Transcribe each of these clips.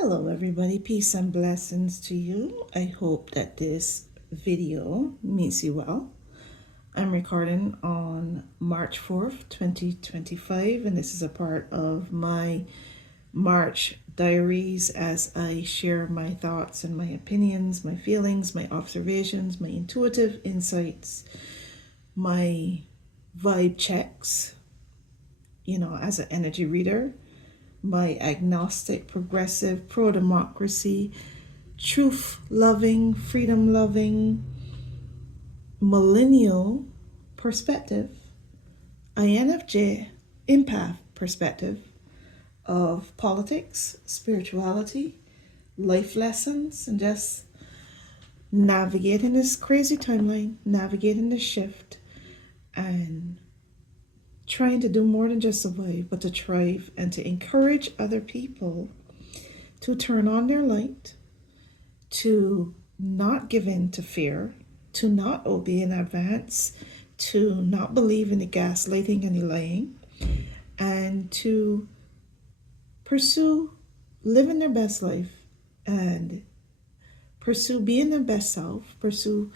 Hello everybody, peace and blessings to you. I hope that this video meets you well. I'm recording on March 4th, 2025, and this is a part of my March diaries as I share my thoughts and my opinions, my feelings, my observations, my intuitive insights, my vibe checks, as an energy reader, my agnostic, progressive, pro-democracy, truth-loving, freedom-loving, millennial perspective, INFJ, empath perspective of politics, spirituality, life lessons, and just navigating this crazy timeline, navigating this shift, and trying to do more than just survive, but to thrive and to encourage other people to turn on their light, to not give in to fear, to not obey in advance, to not believe in the gaslighting and the lying, and to pursue living their best life and pursue being their best self, pursue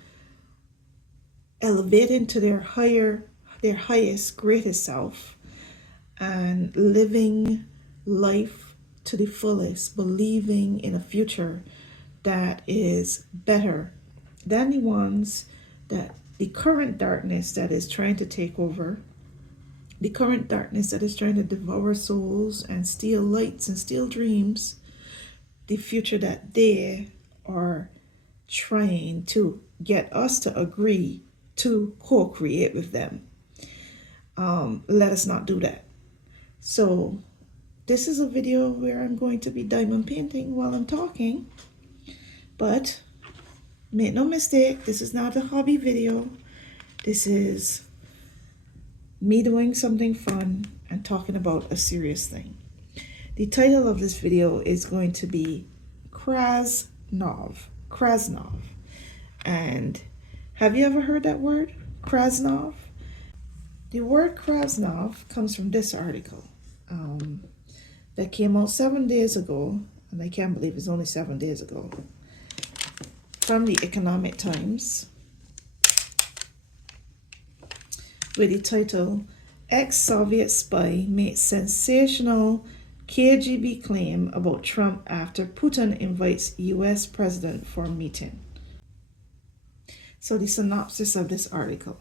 elevating to their highest, greatest self, and living life to the fullest, believing in a future that is better than the ones that the current darkness that is trying to take over, the current darkness that is trying to devour souls and steal lights and steal dreams, the future that they are trying to get us to agree to co-create with them. Let us not do that. So this is a video where I'm going to be diamond painting while I'm talking, but make no mistake, this is not a hobby video. This is me doing something fun and talking about a serious thing. The title of this video is going to be Krasnov. And have you ever heard that word, Krasnov? The word Krasnov comes from this article that came out 7 days ago, and I can't believe it's only 7 days ago, from the Economic Times, with the title, Ex-Soviet Spy Makes Sensational KGB Claim About Trump After Putin Invites U.S. President for Meeting. So the synopsis of this article.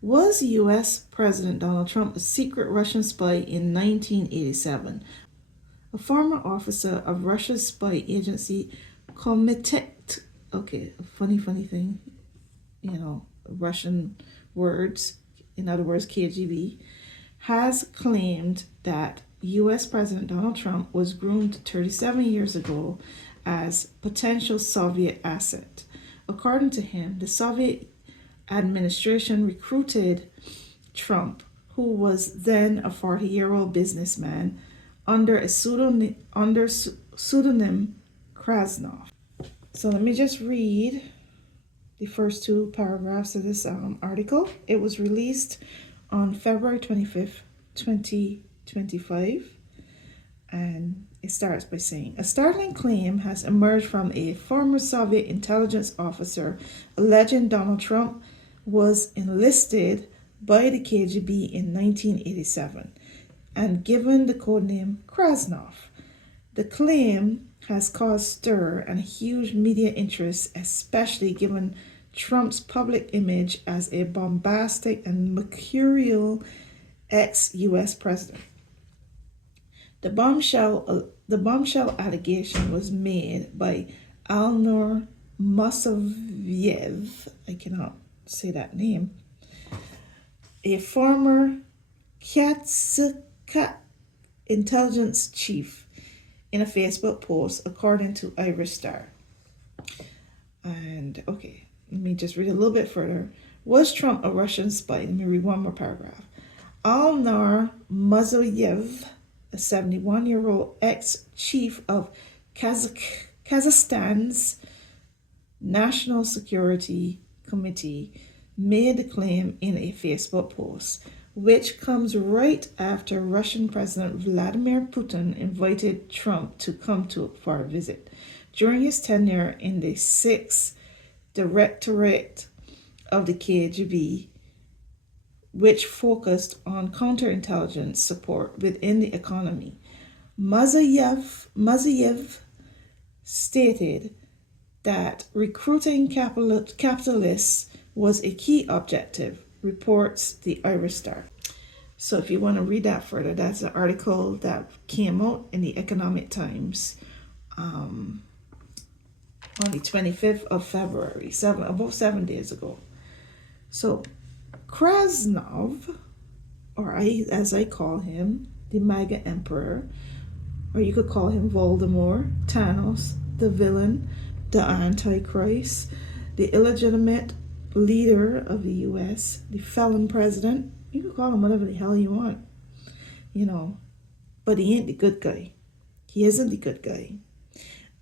Was U.S. President Donald Trump a secret Russian spy in 1987? A former officer of Russia's spy agency Komitet, okay, funny thing, Russian words, in other words, KGB, has claimed that U.S. President Donald Trump was groomed 37 years ago as potential Soviet asset. According to him, the Soviet administration recruited Trump, who was then a 40-year-old businessman, under a pseudonym Krasnov. So let me just read the first two paragraphs of this article. It was released on February 25th, 2025, and it starts by saying, a startling claim has emerged from a former Soviet intelligence officer alleging Donald Trump was enlisted by the KGB in 1987 and given the codename Krasnov. The claim has caused stir and huge media interest, especially given Trump's public image as a bombastic and mercurial ex-U.S. president. The bombshell allegation was made by Alnor Mosovyev, I cannot say that name, a former Katsika intelligence chief, in a Facebook post, according to Irish Star. And okay, let me just read a little bit further. Was Trump a Russian spy? Let me read one more paragraph. Alnar Mosovyev, a 71-year-old ex-chief of Kazakhstan's National Security Committee, made the claim in a Facebook post. which comes right after Russian President Vladimir Putin invited Trump to come for a visit. During his tenure in the 6th Directorate of the KGB, which focused on counterintelligence support within the economy, Mazayev stated that recruiting capitalists was a key objective, reports the Irish Star. So if you want to read that further, that's an article that came out in the Economic Times on the 25th of February, about 7 days ago. So Krasnov, or as I call him, the MAGA Emperor, or you could call him Voldemort, Thanos, the villain, the Antichrist, the illegitimate leader of the U.S., the felon president. You could call him whatever the hell you want, but he ain't the good guy. He isn't the good guy.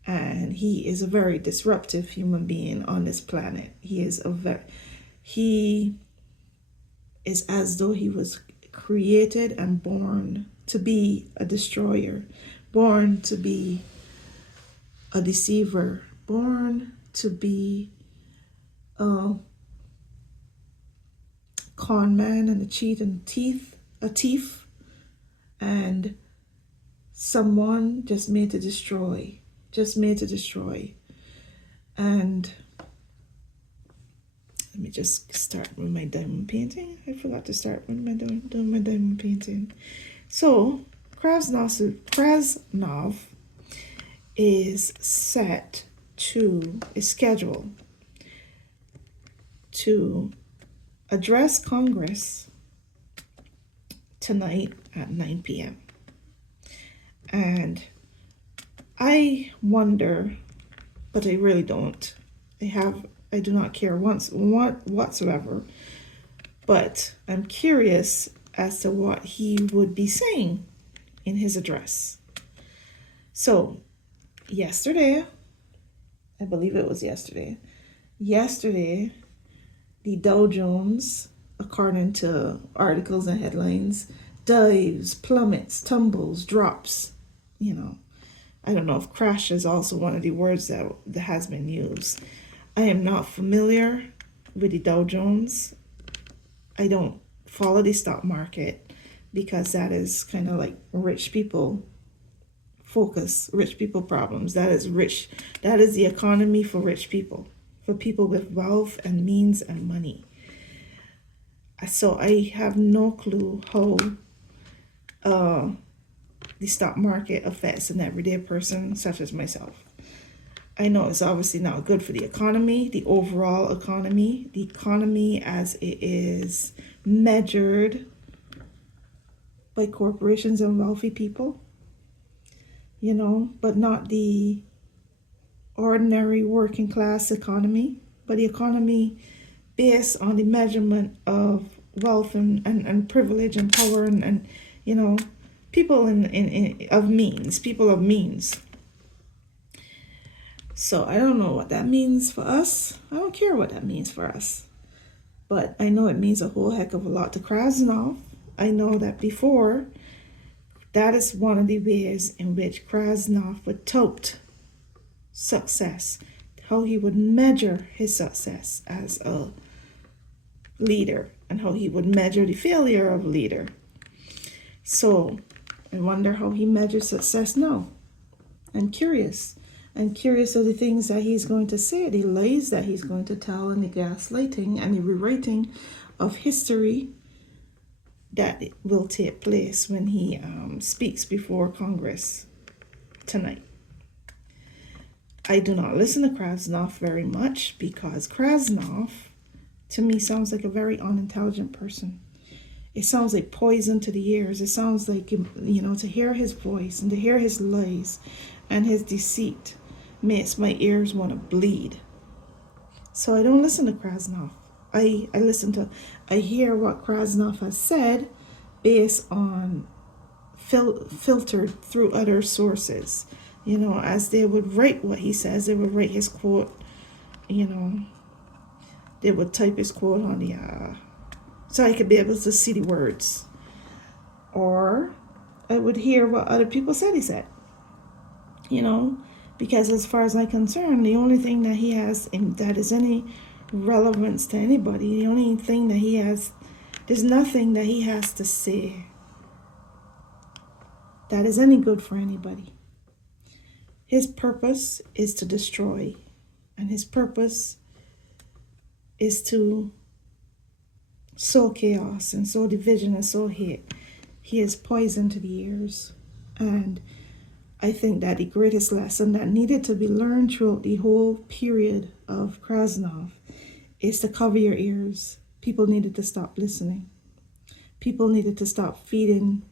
And he is a very disruptive human being on this planet. He is as though he was created and born to be a destroyer, born to be a deceiver, born to be a con man and a cheat and a thief, and someone just made to destroy. And let me just start with my diamond painting. I forgot to start with doing my diamond painting. So Krasnov is scheduled to address Congress tonight at 9 p.m. And I wonder, but I really don't. I do not care whatsoever. But I'm curious as to what he would be saying in his address. So, yesterday, I believe it was yesterday, the Dow Jones, according to articles and headlines, dives, plummets, tumbles, drops, I don't know if crash is also one of the words that has been used. I am not familiar with the Dow Jones. I don't follow the stock market because that is kind of like rich people focus, rich people problems. That is the economy for rich people, for people with wealth and means and money. So I have no clue how the stock market affects an everyday person such as myself. I know it's obviously not good for the economy, the overall economy, the economy as it is measured by corporations and wealthy people, but not the ordinary working class economy, but the economy based on the measurement of wealth and privilege and power and people people of means. So I don't know what that means for us. I don't care what that means for us. But I know it means a whole heck of a lot to Krasnov. I know that before, that is one of the ways in which Krasnov would tout success, how he would measure his success as a leader and how he would measure the failure of a leader. So I wonder how he measures success now. I'm curious of the things that he's going to say, the lies that he's going to tell, and the gaslighting and the rewriting of history that will take place when he speaks before Congress tonight. I do not listen to Krasnov very much because Krasnov, to me, sounds like a very unintelligent person. It sounds like poison to the ears. It sounds like, to hear his voice and to hear his lies and his deceit makes my ears want to bleed. So I don't listen to Krasnov. I hear what Krasnov has said based on filtered through other sources. As they would write what he says, they would write his quote, they would type his quote on the so I could be able to see the words. Or I would hear what other people said he said. Because as far as I'm concerned, the only thing that he has that is any relevance to anybody, the only thing that he has, there's nothing that he has to say that is any good for anybody. His purpose is to destroy, and his purpose is to sow chaos and sow division and sow hate. He is poison to the ears. And I think that the greatest lesson that needed to be learned throughout the whole period of Krasnov is to cover your ears. People needed to stop listening. People needed to stop feeding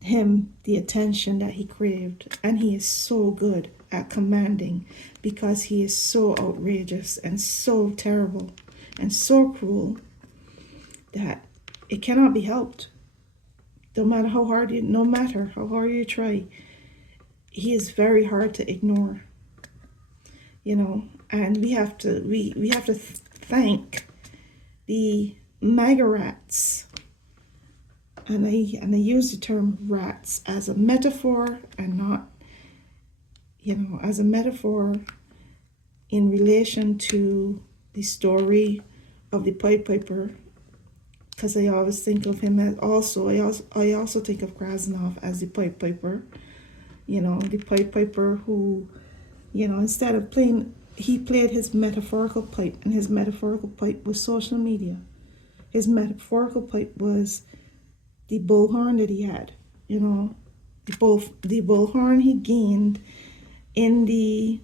him the attention that he craved. And he is so good at commanding, because he is so outrageous and so terrible and so cruel that it cannot be helped. No matter how hard you try, he is very hard to ignore. And we have to thank the MAGA rats. And I use the term rats as a metaphor, and not, as a metaphor in relation to the story of the Pied Piper, because I always think of him as I also think of Krasnov as the Pied Piper. The Pied Piper who, instead of playing, he played his metaphorical pipe, and his metaphorical pipe was social media. His metaphorical pipe was the bullhorn that he had, the bullhorn he gained in the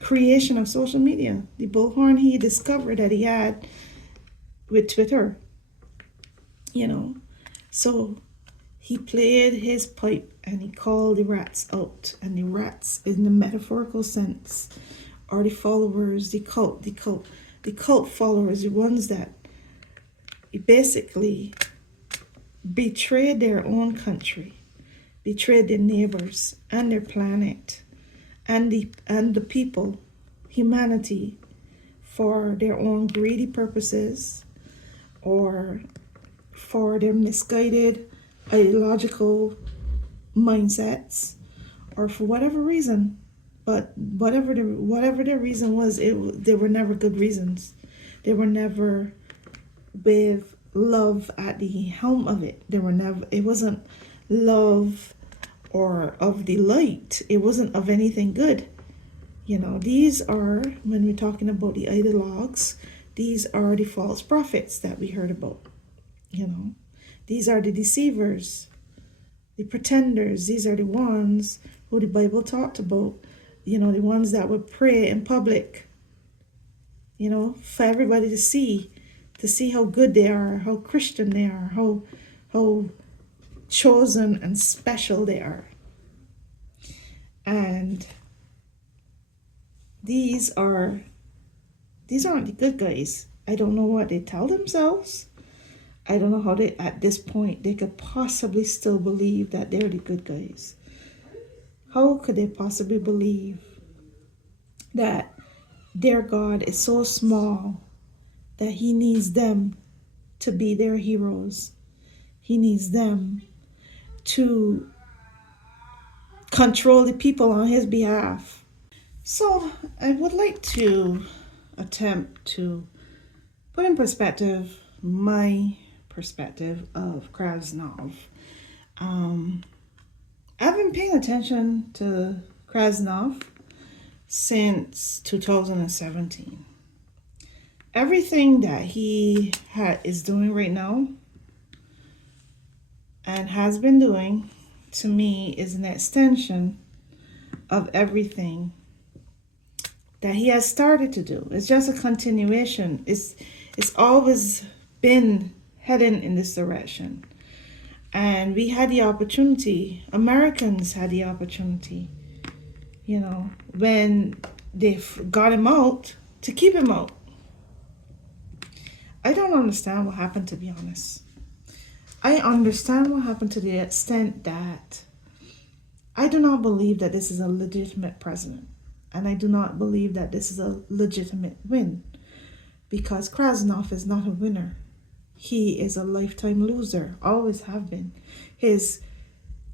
creation of social media, the bullhorn he discovered that he had with Twitter, So he played his pipe and he called the rats out, and the rats, in the metaphorical sense, are the followers, the cult followers, the ones that basically betrayed their own country, betrayed their neighbors and their planet and the people, humanity, for their own greedy purposes, or for their misguided ideological mindsets, or for whatever reason. But whatever their reason was, they were never good reasons. They were never with love at the helm of it. It wasn't love or of the light. It wasn't of anything good. These are, when we're talking about the ideologues, these are the false prophets that we heard about. These are the deceivers, the pretenders. These are the ones who the Bible talked about, the ones that would pray in public, for everybody to see how good they are, how Christian they are, how chosen and special they are. And these aren't the good guys. I don't know what they tell themselves. I don't know how at this point, they could possibly still believe that they're the good guys. How could they possibly believe that their God is so small that he needs them to be their heroes? He needs them to control the people on his behalf. So I would like to attempt to put in perspective my perspective of Krasnov. I've been paying attention to Krasnov since 2017. Everything that he is doing right now and has been doing, to me, is an extension of everything that he has started to do. It's just a continuation. It's always been heading in this direction. And we had the opportunity, Americans had the opportunity, when they got him out, to keep him out. I don't understand what happened, to be honest. I understand what happened to the extent that I do not believe that this is a legitimate president. And I do not believe that this is a legitimate win. Because Krasnov is not a winner. he is a lifetime loser, always have been. His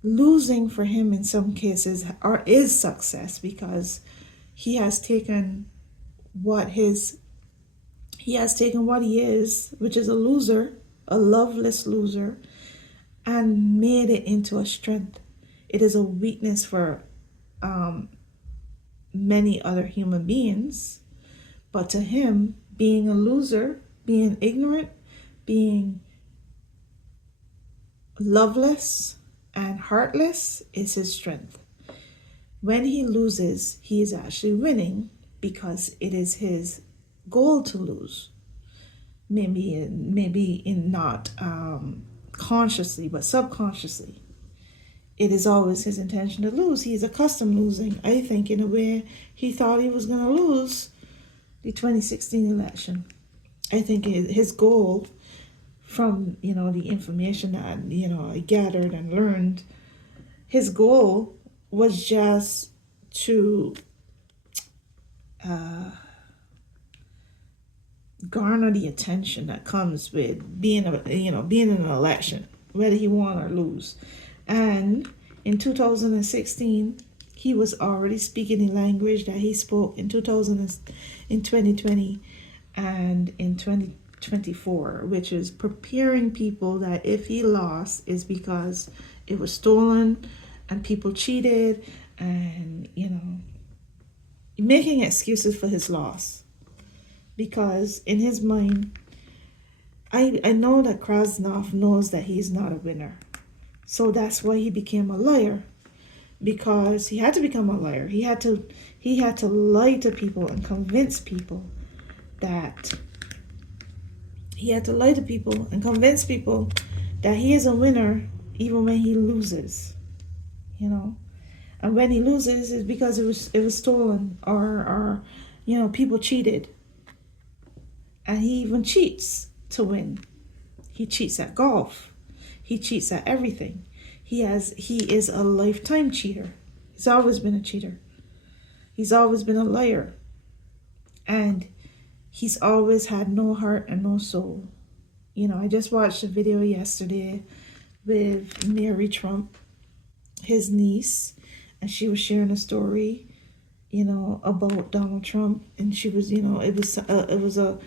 losing for him in some cases is success, because he has taken what he is, which is a loser, a loveless loser, and made it into a strength. It is a weakness for many other human beings, but to him, being a loser, being ignorant, being loveless and heartless is his strength. When he loses, he is actually winning, because it is his goal to lose. Maybe in not consciously, but subconsciously. It is always his intention to lose. He's accustomed losing. I think in a way he thought he was going to lose the 2016 election. I think his goal, from the information that I gathered and learned, his goal was just to garner the attention that comes with being in an election, whether he won or lose. And in 2016, he was already speaking the language that he spoke in 2020 and in 2024, which is preparing people that if he lost is because it was stolen and people cheated, and making excuses for his loss. Because in his mind, I know that Krasnov knows that he's not a winner. So that's why he became a liar. Because he had to become a liar. He had to lie to people and convince people that he is a winner even when he loses. And when he loses, it's because it was stolen, or people cheated. And he even cheats to win. He cheats at golf. He cheats at everything. He is a lifetime cheater. He's always been a cheater. He's always been a liar. And he's always had no heart and no soul. I just watched a video yesterday with Mary Trump, his niece, and she was sharing a story, about Donald Trump, and she was, it was a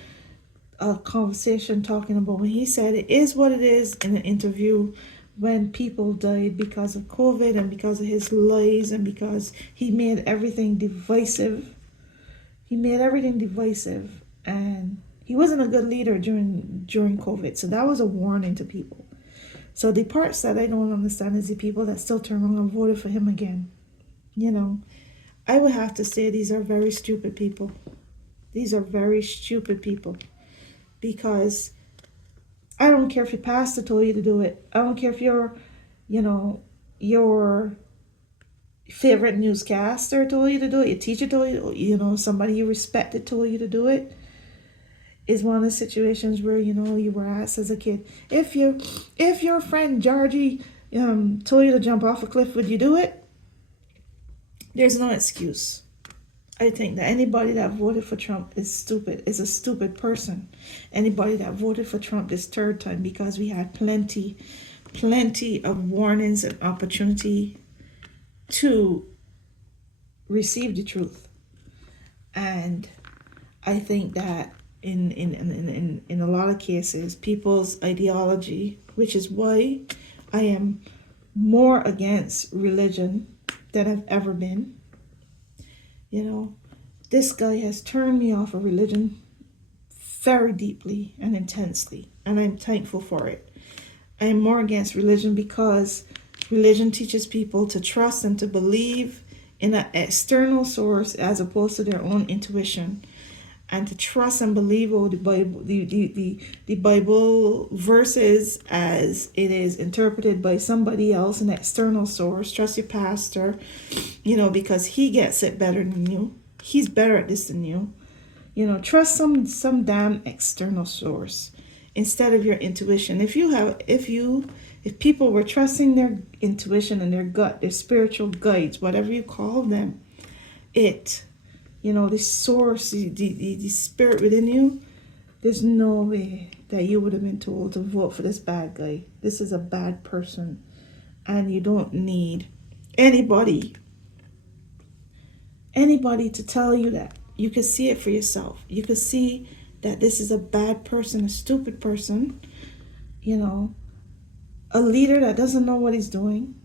conversation talking about when he said it is what it is in an interview, when people died because of COVID and because of his lies, and because he made everything divisive. And he wasn't a good leader during COVID. So that was a warning to people. So the parts that I don't understand is the people that still turn around and voted for him again. I would have to say these are very stupid people. These are very stupid people. Because I don't care if your pastor told you to do it. I don't care if your favorite newscaster told you to do it. Your teacher told you, somebody you respected told you to do it. Is one of the situations where, you were asked as a kid, if your friend Georgie told you to jump off a cliff, would you do it? There's no excuse. I think that anybody that voted for Trump is stupid, is a stupid person. Anybody that voted for Trump this third time, because we had plenty of warnings and opportunity to receive the truth. And I think that in a lot of cases, people's ideology, which is why I am more against religion than I've ever been. This guy has turned me off of religion very deeply and intensely, and I'm thankful for it. I'm more against religion because religion teaches people to trust and to believe in an external source as opposed to their own intuition, and to trust and believe the Bible verses as it is interpreted by somebody else, an external source. Trust your pastor, because he gets it better than you. He's better at this than you. Trust some damn external source instead of your intuition. If people were trusting their intuition and their gut, their spiritual guides, whatever you call them, the source, the spirit within you, there's no way that you would have been told to vote for this bad guy. This is a bad person. And you don't need anybody to tell you that. You can see it for yourself. You can see that this is a bad person, a stupid person, a leader that doesn't know what he's doing,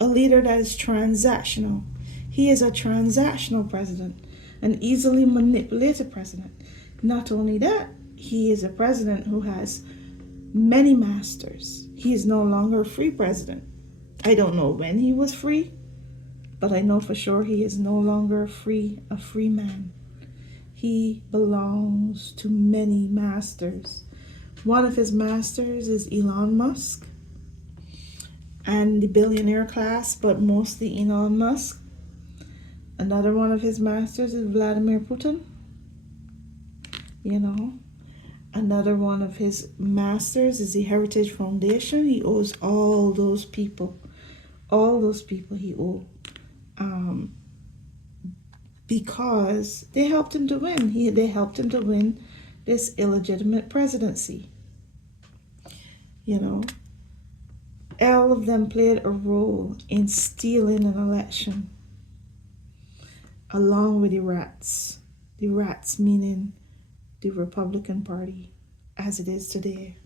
a leader that is transactional. He is a transactional president, an easily manipulated president. Not only that, he is a president who has many masters. He is no longer a free president. I don't know when he was free, but I know for sure he is no longer a free man. He belongs to many masters. One of his masters is Elon Musk and the billionaire class, but mostly Elon Musk. Another one of his masters is Vladimir Putin. Another one of his masters is the Heritage Foundation. He owes all those people he owes. Because they helped him to win. They helped him to win this illegitimate presidency. All of them played a role in stealing an election, along with the rats. The rats meaning the Republican Party as it is today.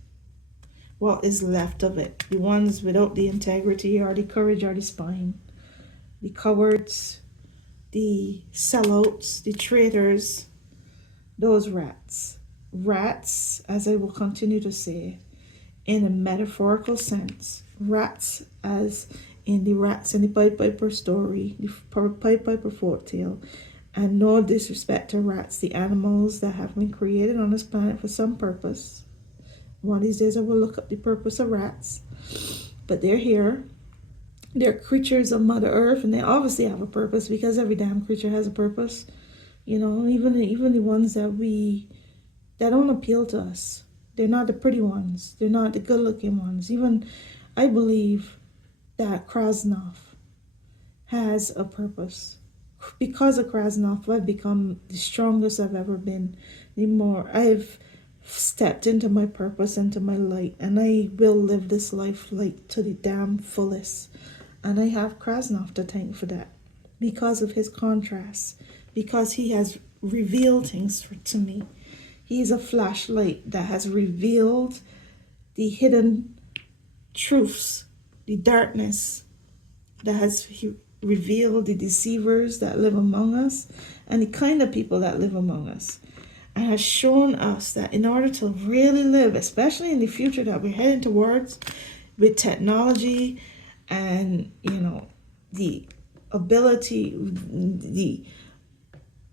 What is left of it? The ones without the integrity or the courage or the spine. The cowards, the sellouts, the traitors, those rats. Rats, as I will continue to say, in a metaphorical sense. Rats as in the rats in the Pied Piper story, the Pied Piper folktale. And no disrespect to rats, the animals that have been created on this planet for some purpose. One of these days I will look up the purpose of rats. But they're here. They're creatures of Mother Earth, and they obviously have a purpose because every damn creature has a purpose. Even the ones that don't appeal to us. They're not the pretty ones. They're not the good-looking ones. Even I believe that Krasnov has a purpose. Because of Krasnov, I've become the strongest I've ever been. The more I've stepped into my purpose, into my light, and I will live this life like to the damn fullest. And I have Krasnov to thank for that, because of his contrast, because he has revealed things to me. He's a flashlight that has revealed the hidden truths, the darkness that has revealed the deceivers that live among us and the kind of people that live among us, and has shown us that in order to really live, especially in the future that we're heading towards with technology and the ability,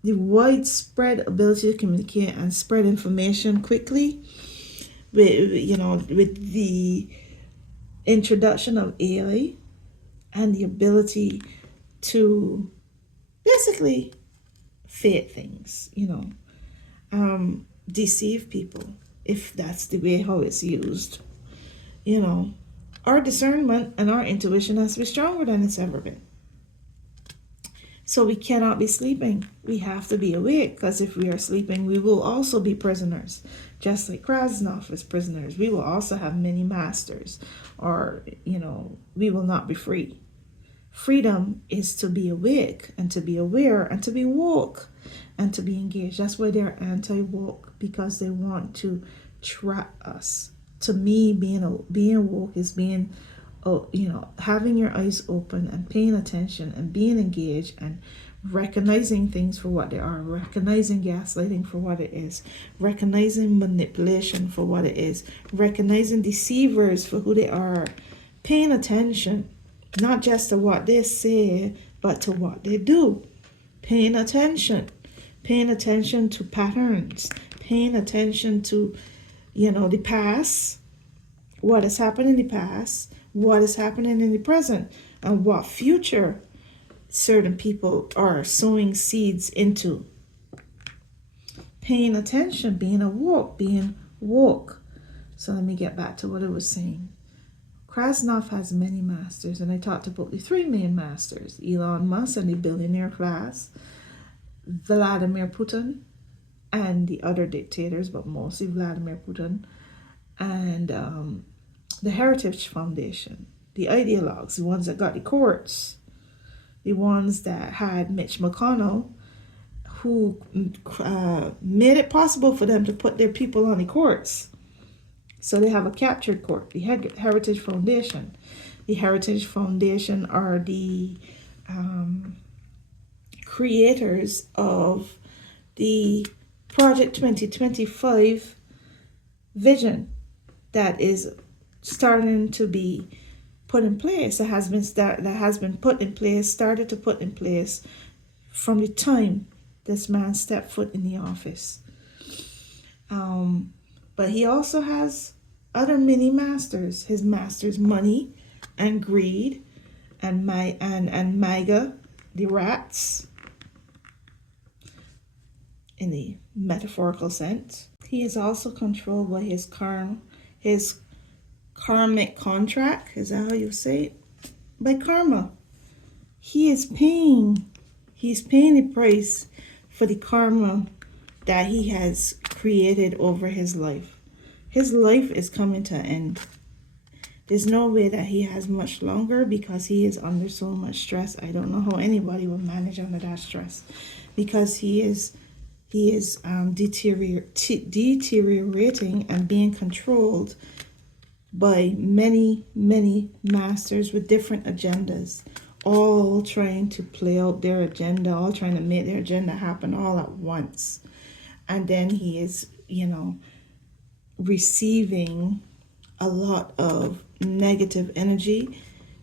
the widespread ability to communicate and spread information quickly, with the introduction of AI and the ability to basically fake things, deceive people, if that's the way how it's used. Our discernment and our intuition has to be stronger than it's ever been. So we cannot be sleeping. We have to be awake, because if we are sleeping, we will also be prisoners. Just like Krasnov is prisoners, we will also have many masters, or, we will not be free. Freedom is to be awake and to be aware and to be woke and to be engaged. That's why they're anti-woke, because they want to trap us. To me, being woke is being, having your eyes open and paying attention and being engaged and recognizing things for what they are, recognizing gaslighting for what it is, recognizing manipulation for what it is, recognizing deceivers for who they are, paying attention not just to what they say, but to what they do, paying attention to patterns, paying attention to, the past, what has happened in the past, what is happening in the present, and what future certain people are sowing seeds into. Paying attention, being woke. So let me get back to what I was saying. Krasnov has many masters, and I talked about the three main masters: Elon Musk and the billionaire class, Vladimir Putin, and the other dictators, but mostly Vladimir Putin. and the Heritage Foundation, the ideologues, the ones that got the courts, the ones that had Mitch McConnell, who made it possible for them to put their people on the courts. So they have a captured court, the Heritage Foundation. The Heritage Foundation are the creators of the Project 2025 vision that is starting to be put in place. That has been put in place, started to put in place from the time this man stepped foot in the office. But he also has other mini masters. His masters, money and greed, and MAGA, the rats, in the metaphorical sense. He is also controlled by his karmic contract. Is that how you say it? By karma. He's paying the price for the karma that he has created over his life. His life is coming to an end. There's no way that he has much longer because he is under so much stress. I don't know how anybody will manage under that stress, because he is deteriorating and being controlled by many masters with different agendas, all trying to play out their agenda, all trying to make their agenda happen all at once. And then he is, receiving a lot of negative energy,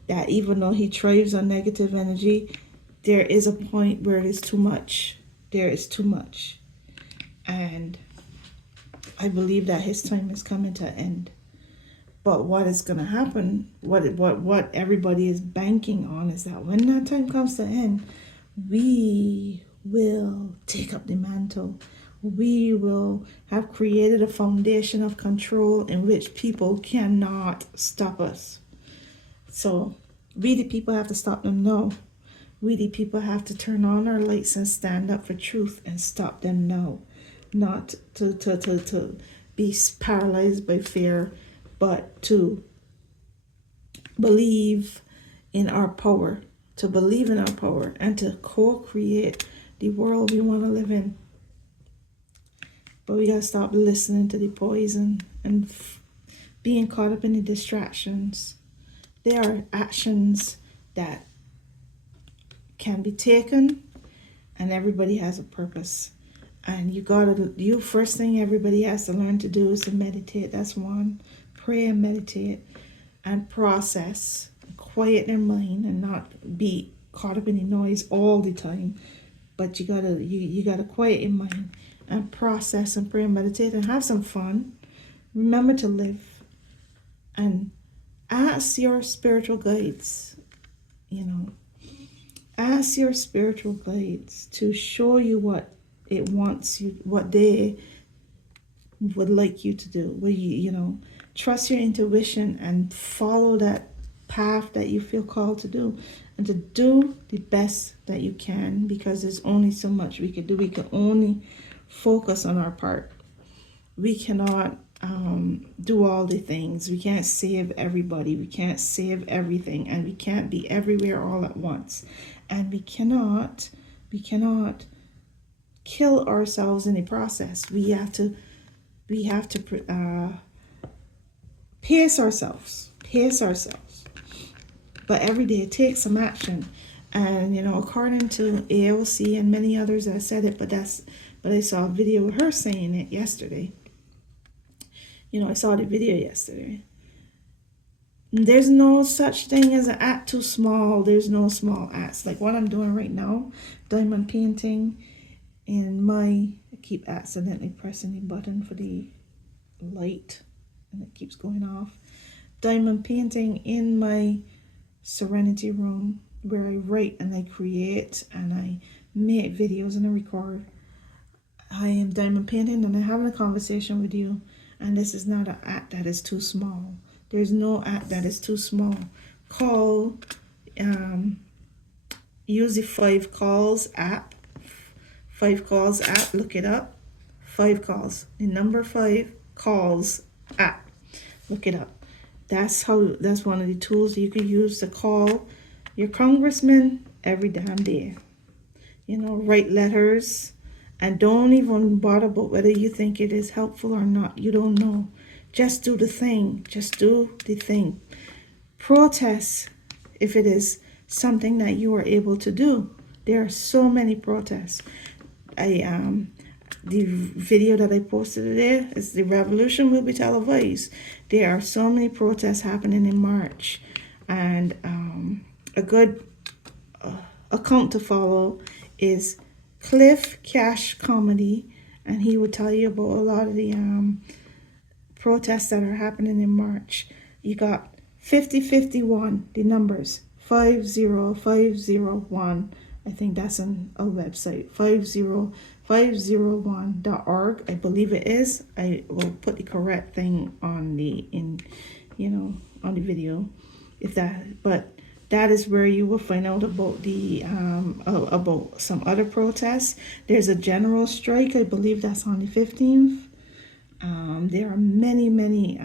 that even though he thrives on negative energy, there is a point where it is too much. There is too much. And I believe that his time is coming to an end. But what is going to happen, what everybody is banking on, is that when that time comes to end, we will take up the mantle. We will have created a foundation of control in which people cannot stop us. So we the people have to stop them now. We the people have to turn on our lights and stand up for truth and stop them now. Not to be paralyzed by fear, but to believe in our power, and to co-create the world we want to live in. But we gotta stop listening to the poison and being caught up in the distractions. There are actions that can be taken, and everybody has a purpose. And first thing everybody has to learn to do is to meditate. That's one. Pray and meditate and process, quiet their mind, and not be caught up in the noise all the time. But you gotta quiet your mind and process and pray and meditate and have some fun. Remember to live and ask your spiritual guides, ask your spiritual guides to show you what they would like you to do. Trust your intuition and follow that path that you feel called to do, and to do the best that you can, because there's only so much we can do. We can only focus on our part. We cannot do all the things. We can't save everybody. We can't save everything, and we can't be everywhere all at once. And we cannot kill ourselves in the process. We have to pace ourselves. But every day take some action. And according to AOC and many others that said it, but I saw a video of her saying it yesterday. I saw the video yesterday. There's no such thing as an act too small. There's no small acts. Like what I'm doing right now, diamond painting, I keep accidentally pressing the button for the light, and it keeps going off. Diamond painting in my serenity room, where I write and I create and I make videos and I record. I am diamond painting and I'm having a conversation with you, and this is not an act that is too small. There's no act that is too small. Use the 5 calls app. 5 calls app, look it up. 5 calls. The number 5 calls app. Look it up. That's one of the tools you could use to call your congressman every damn day. Write letters, and don't even bother about whether you think it is helpful or not. You don't know. Just do the thing. Just do the thing. Protest if it is something that you are able to do. There are so many protests. The video that I posted today is "The Revolution Will Be Televised." There are so many protests happening in March, and a good account to follow is Cliff Cash Comedy, and he will tell you about a lot of the protests that are happening in March. You got 5051, the numbers 50501. I think that's on a website, 50501.org. I believe it is. I will put the correct thing on the on the video, but that is where you will find out about the about some other protests. There's a general strike. I believe that's on the 15th. There are many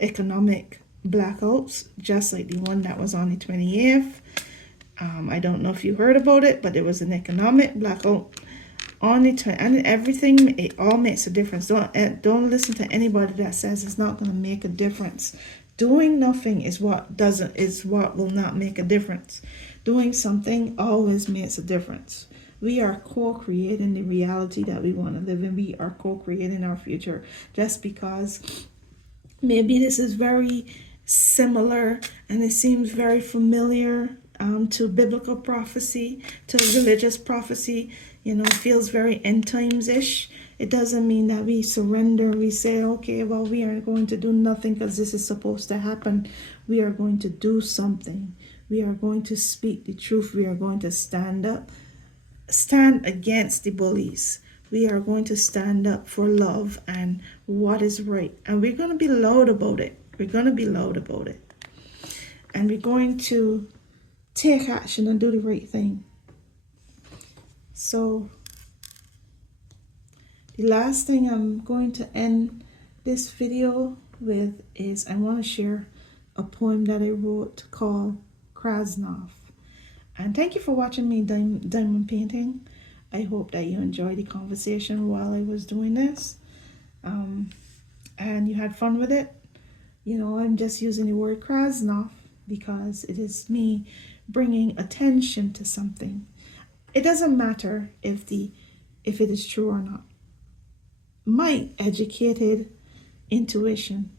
economic blackouts, just like the one that was on the 28th. I don't know if you heard about it, but there was an economic blackout on the and everything. It all makes a difference. Don't listen to anybody that says it's not going to make a difference. Doing nothing is what will not make a difference. Doing something always makes a difference. We are co-creating the reality that we want to live in. We are co-creating our future. Just because maybe this is very similar and it seems very familiar to biblical prophecy, to religious prophecy, it feels very end times-ish. It doesn't mean that we surrender. We say, okay, well, we are going to do nothing because this is supposed to happen. We are going to do something. We are going to speak the truth. We are going to stand up, stand against the bullies. We are going to stand up for love and what is right. And we're going to be loud about it. We're going to be loud about it. And we're going to take action and do the right thing. So the last thing I'm going to end this video with is I want to share a poem that I wrote called Krasnov. And thank you for watching me diamond painting. I hope that you enjoyed the conversation while I was doing this. And you had fun with it. I'm just using the word Krasnov because it is me bringing attention to something. It doesn't matter if it is true or not. My educated intuition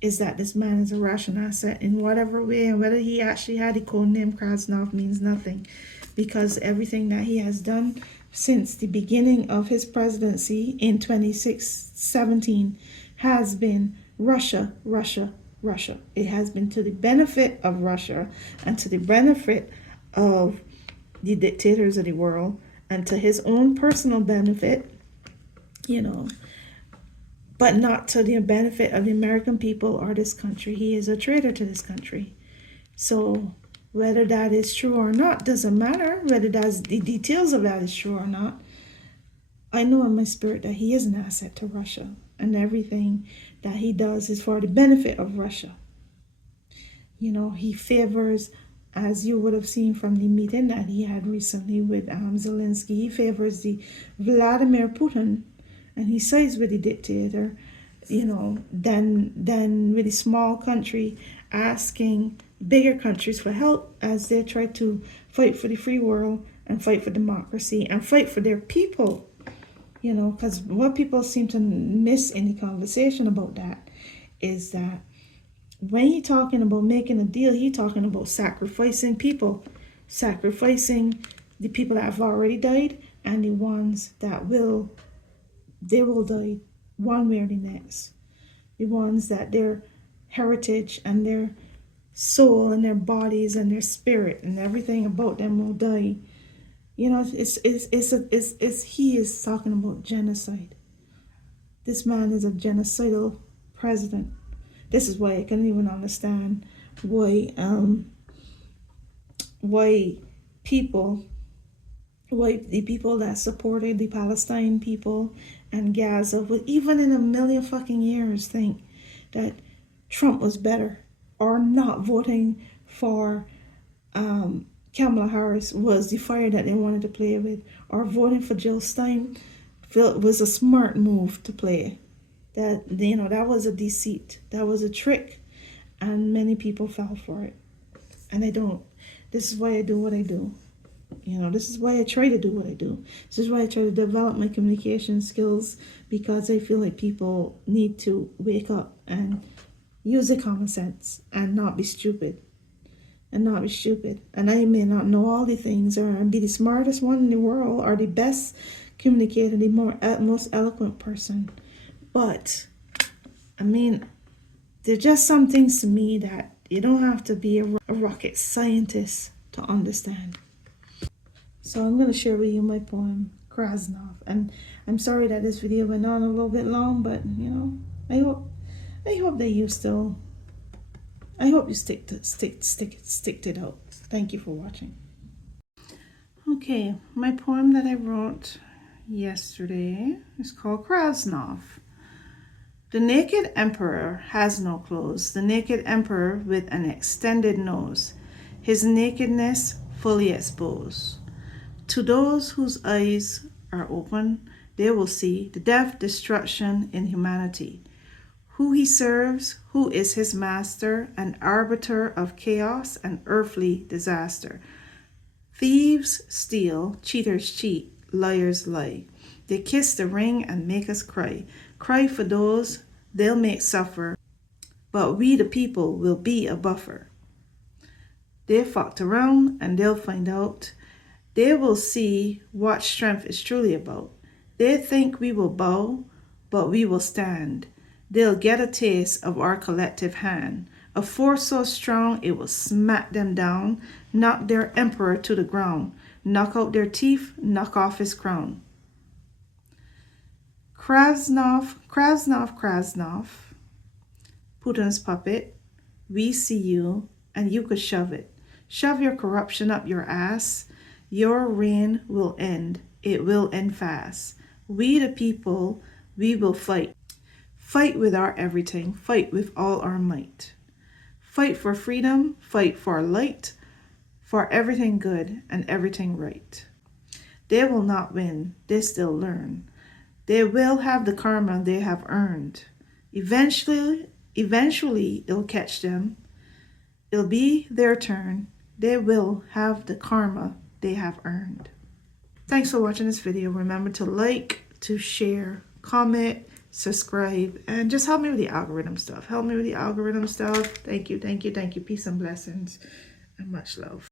is that this man is a Russian asset in whatever way, and whether he actually had the code name Krasnov means nothing, because everything that he has done since the beginning of his presidency in 2017 has been Russia, Russia, Russia. It has been to the benefit of Russia and to the benefit of the dictators of the world and to his own personal benefit, but not to the benefit of the American people or this country. He is a traitor to this country. So whether that is true or not doesn't matter. Whether that's the details of that is true or not, I know in my spirit that he is an asset to Russia, and everything that he does is for the benefit of Russia. He favors, as you would have seen from the meeting that he had recently with Zelensky, he favors the Vladimir Putin, and he sides with the dictator, than with a small country asking bigger countries for help as they try to fight for the free world and fight for democracy and fight for their people. Because what people seem to miss in the conversation about that is that when he's talking about making a deal, he's talking about sacrificing people, sacrificing the people that have already died and the ones that will die one way or the next. The ones that their heritage and their soul and their bodies and their spirit and everything about them will die. He is talking about genocide. This man is a genocidal president. This is why I can't even understand why the people that supported the Palestine people and Gaza would even in a million fucking years think that Trump was better, or not voting for Kamala Harris was the fire that they wanted to play with, or voting for Jill Stein was a smart move to play. That, you know, that was a deceit, that was a trick, and many people fell for it. And I don't. This is why I do what I do. You know, this is why I try to do what I do. This is why I try to develop my communication skills, because I feel like people need to wake up and use their common sense and not be stupid. And not be stupid. And I may not know all the things or be the smartest one in the world or the best communicator, the most eloquent person. But, I mean, there's just some things to me that you don't have to be a rocket scientist to understand. So I'm going to share with you my poem, Krasnov. And I'm sorry that this video went on a little bit long, but, you know, I hope that you still, I hope you stick it out. Thank you for watching. Okay, my poem that I wrote yesterday is called Krasnov. The naked emperor has no clothes, the naked emperor with an extended nose, his nakedness fully exposed. To those whose eyes are open, they will see the death, destruction in humanity. Who he serves, who is his master, an arbiter of chaos and earthly disaster. Thieves steal, cheaters cheat, liars lie. They kiss the ring and make us cry. Cry for those they'll make suffer, but we the people will be a buffer. They fucked around and they'll find out. They will see what strength is truly about. They think we will bow, but we will stand. They'll get a taste of our collective hand. A force so strong it will smack them down, knock their emperor to the ground, knock out their teeth, knock off his crown. Krasnov, Krasnov, Krasnov, Putin's puppet, we see you and you could shove it. Shove your corruption up your ass. Your reign will end. It will end fast. We the people, we will fight. Fight with our everything. Fight with all our might. Fight for freedom. Fight for light. For everything good and everything right. They will not win. They still learn. They will have the karma they have earned. Eventually it'll catch them. It'll be their turn. They will have the karma they have earned. Thanks for watching this video. Remember to like, to share, comment, subscribe, and just help me with the algorithm stuff. Help me with the algorithm stuff. Thank you, thank you, thank you. Peace and blessings and much love.